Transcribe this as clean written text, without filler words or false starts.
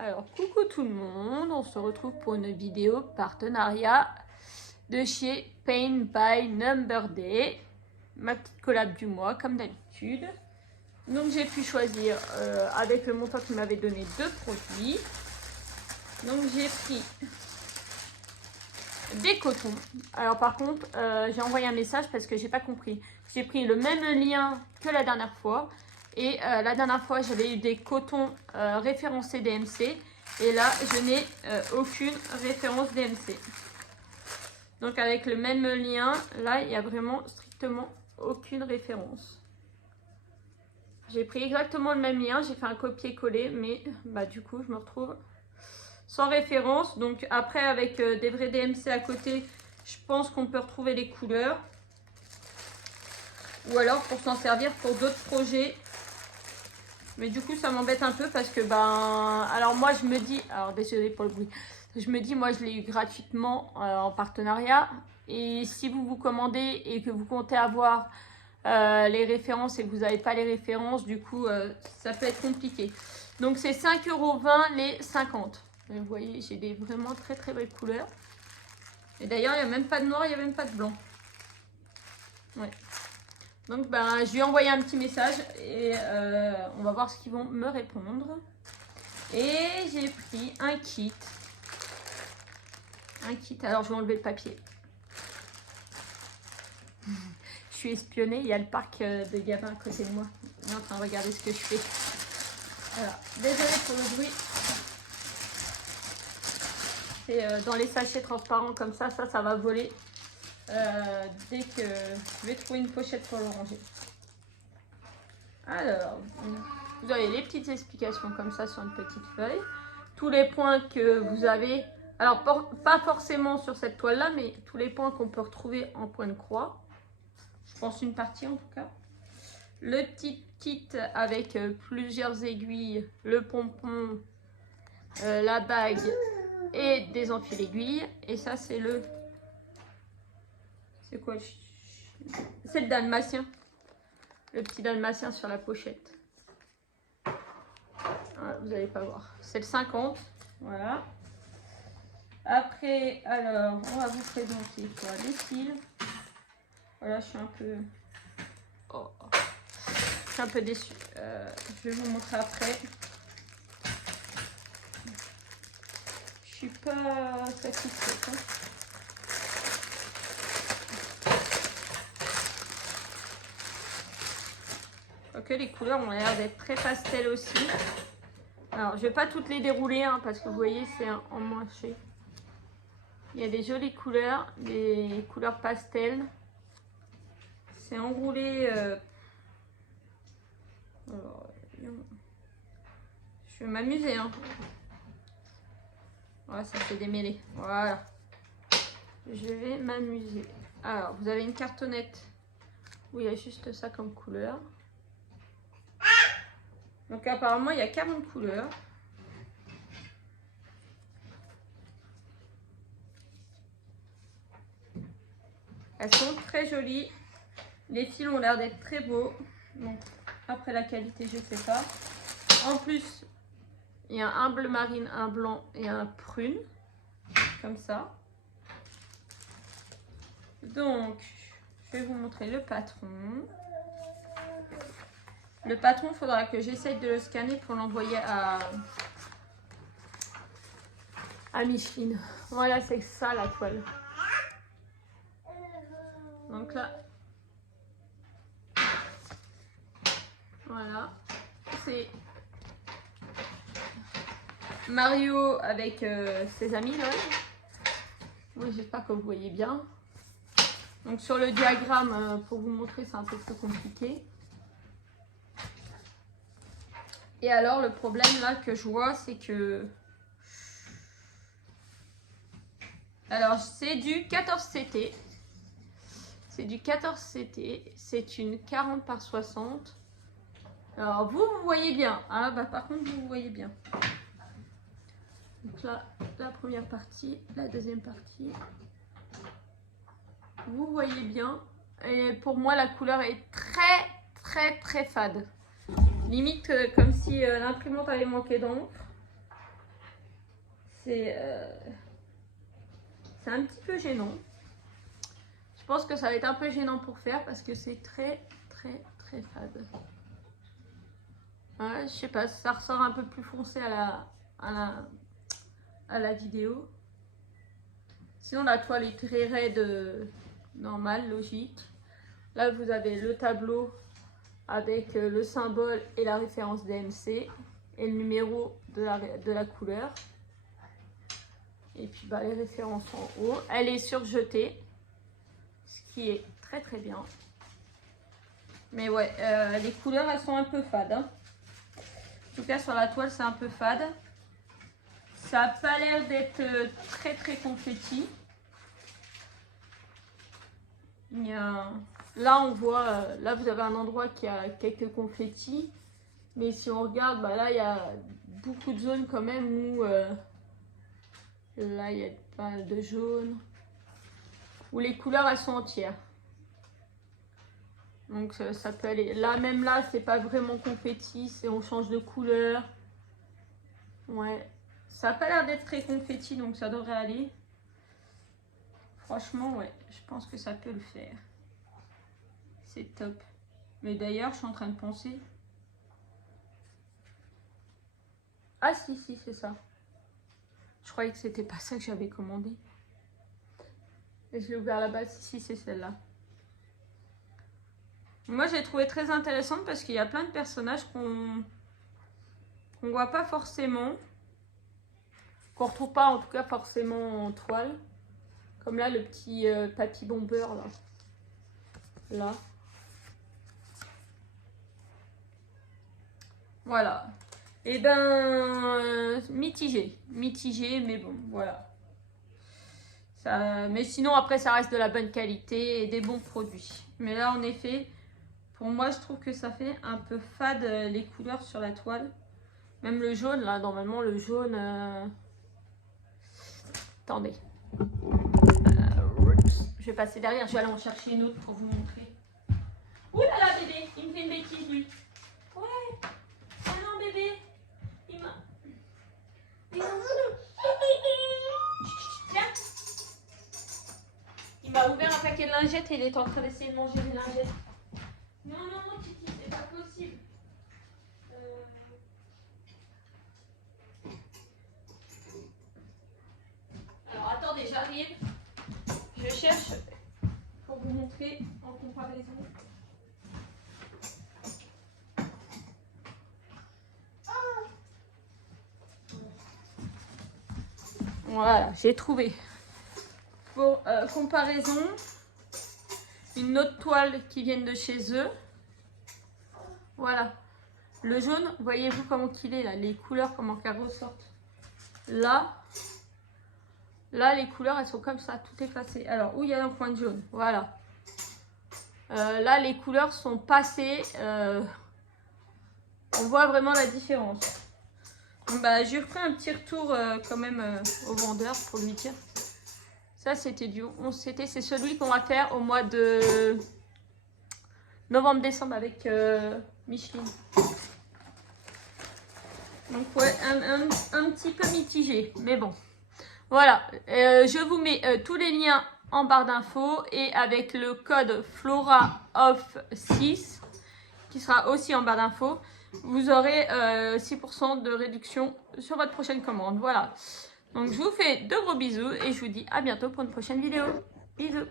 Alors, coucou tout le monde, on se retrouve pour une vidéo partenariat de chez Paint by Number Day, ma petite collab du mois comme d'habitude. Donc j'ai pu choisir avec le montant qu'il m'avait donné 2 produits. Donc j'ai pris des cotons. Alors par contre, j'ai envoyé un message parce que j'ai pas compris. J'ai pris le même lien que la dernière fois. Et la dernière fois, j'avais eu des cotons référencés DMC. Et là, je n'ai aucune référence DMC. Donc avec le même lien, là, il n'y a vraiment strictement aucune référence. J'ai pris exactement le même lien. J'ai fait un copier-coller. Mais bah, du coup, je me retrouve sans référence. Donc après, avec des vrais DMC à côté, je pense qu'on peut retrouver les couleurs. Ou alors pour s'en servir pour d'autres projets. Mais du coup, ça m'embête un peu parce que, alors moi, je me dis, alors désolé pour le bruit, je me dis, moi, je l'ai eu gratuitement en partenariat. Et si vous vous commandez et que vous comptez avoir les références et que vous n'avez pas les références, du coup, ça peut être compliqué. Donc, c'est 5,20 € les 50. Et vous voyez, j'ai des vraiment très très belles couleurs. Et d'ailleurs, il n'y a même pas de noir, il n'y a même pas de blanc. Ouais. Donc, je lui ai envoyé un petit message et on va voir ce qu'ils vont me répondre. Et j'ai pris un kit. Alors, je vais enlever le papier. Je suis espionnée. Il y a le parc de Gavin à côté de moi. On est en train de regarder ce que je fais. Voilà. Désolée pour le bruit. C'est dans les sachets transparents comme ça. Ça va voler. Dès que je vais trouver une pochette pour le ranger. Alors, vous avez les petites explications comme ça sur une petite feuille. Tous les points que vous avez, alors pas forcément sur cette toile-là, mais tous les points qu'on peut retrouver en point de croix. Je pense une partie en tout cas. Le petit kit avec plusieurs aiguilles, le pompon, la bague et des enfile-aiguilles. Et ça, c'est le... C'est quoi? C'est le dalmatien. Le petit dalmatien sur la pochette. Voilà, vous n'allez pas voir. C'est le 50. Voilà. Après, alors, on va vous présenter quoi, les fils. Voilà, je suis un peu... Oh. Je suis un peu déçue. Je vais vous montrer après. Je suis pas satisfaite. Hein. Ok, les couleurs ont l'air d'être très pastel aussi. Alors, je vais pas toutes les dérouler hein, parce que vous voyez, c'est en manché. Il y a des jolies couleurs, des couleurs pastel. C'est enroulé. Alors, je vais m'amuser. Hein. Voilà, ça fait démêler. Voilà. Je vais m'amuser. Alors, vous avez une cartonnette où il y a juste ça comme couleur. Donc, apparemment, il y a 40 couleurs. Elles sont très jolies. Les fils ont l'air d'être très beaux. Donc, après la qualité, je sais pas. En plus, il y a un bleu marine, un blanc et un prune. Comme ça. Donc, je vais vous montrer le patron. Le patron, il faudra que j'essaye de le scanner pour l'envoyer à Micheline. Voilà, c'est ça la toile. Donc là, voilà, c'est Mario avec ses amis là. Oui, j'espère que vous voyez bien. Donc sur le diagramme, pour vous montrer, c'est un peu plus compliqué. Et alors le problème là que je vois, c'est que... Alors c'est du 14 CT. C'est du 14 CT. C'est une 40 par 60. Alors vous voyez bien. Ah par contre vous voyez bien. Donc là, la première partie, la deuxième partie. Vous voyez bien. Et pour moi la couleur est très fade. Limite comme si l'imprimante avait manqué d'encre. C'est un petit peu gênant. Je pense que ça va être un peu gênant pour faire parce que c'est très fade. Ouais, je sais pas, ça ressort un peu plus foncé à la vidéo. Sinon la toile est très raide, normale, logique. Là vous avez le tableau avec le symbole et la référence DMC et le numéro de la couleur. Et puis bah, les références en haut. Elle est surjetée, ce qui est très bien. Mais ouais, les couleurs elles sont un peu fades. Hein. En tout cas sur la toile c'est un peu fade. Ça n'a pas l'air d'être très confetti. Là on voit, là vous avez un endroit qui a quelques confettis. Mais si on regarde, bah là il y a beaucoup de zones quand même où là il y a pas mal de jaune. Où les couleurs elles sont entières. Donc ça peut aller. Là même là c'est pas vraiment confetti, c'est on change de couleur. Ouais. Ça n'a pas l'air d'être très confetti donc ça devrait aller. Franchement ouais, je pense que ça peut le faire. C'est top. Mais d'ailleurs je suis en train de penser. Ah si c'est ça. Je croyais que c'était pas ça que j'avais commandé. Et je l'ai ouvert là-bas. Si c'est celle-là. Moi j'ai trouvé très intéressante parce qu'il y a plein de personnages qu'on voit pas forcément. Qu'on retrouve pas en tout cas forcément en toile. Comme là le petit papy bomber là. Voilà. Et ben mitigé, mais bon voilà. Mais sinon après ça reste de la bonne qualité et des bons produits. Mais là en effet, pour moi je trouve que ça fait un peu fade les couleurs sur la toile. Même le jaune là, normalement le jaune. Attendez. Je vais passer derrière, je vais aller en chercher une autre pour vous montrer. Ouh là là bébé, il me fait une bêtise lui. Ouais. Ah non bébé. Il m'a... Tiens. Il m'a ouvert un paquet de lingettes et il est en train d'essayer de manger des lingettes. Non, Titi, c'est pas possible. Alors attendez, j'arrive. Je cherche pour vous montrer en comparaison. Voilà, j'ai trouvé. Pour comparaison, une autre toile qui vient de chez eux. Voilà. Le jaune, voyez-vous comment qu'il est là, les couleurs, comment qu'elles ressortent. Là, les couleurs, elles sont comme ça, tout effacé. Alors, où il y a un point de jaune, voilà. Là, les couleurs sont passées. On voit vraiment la différence. Donc, bah, j'ai refait un petit retour quand même au vendeur pour lui dire. Ça, c'était c'est celui qu'on va faire au mois de novembre-décembre avec Micheline. Donc ouais, un petit peu mitigé, mais bon. Voilà, je vous mets tous les liens en barre d'infos et avec le code FLORAOFF6 qui sera aussi en barre d'infos, vous aurez 6% de réduction sur votre prochaine commande. Voilà, donc je vous fais de gros bisous et je vous dis à bientôt pour une prochaine vidéo. Bisous.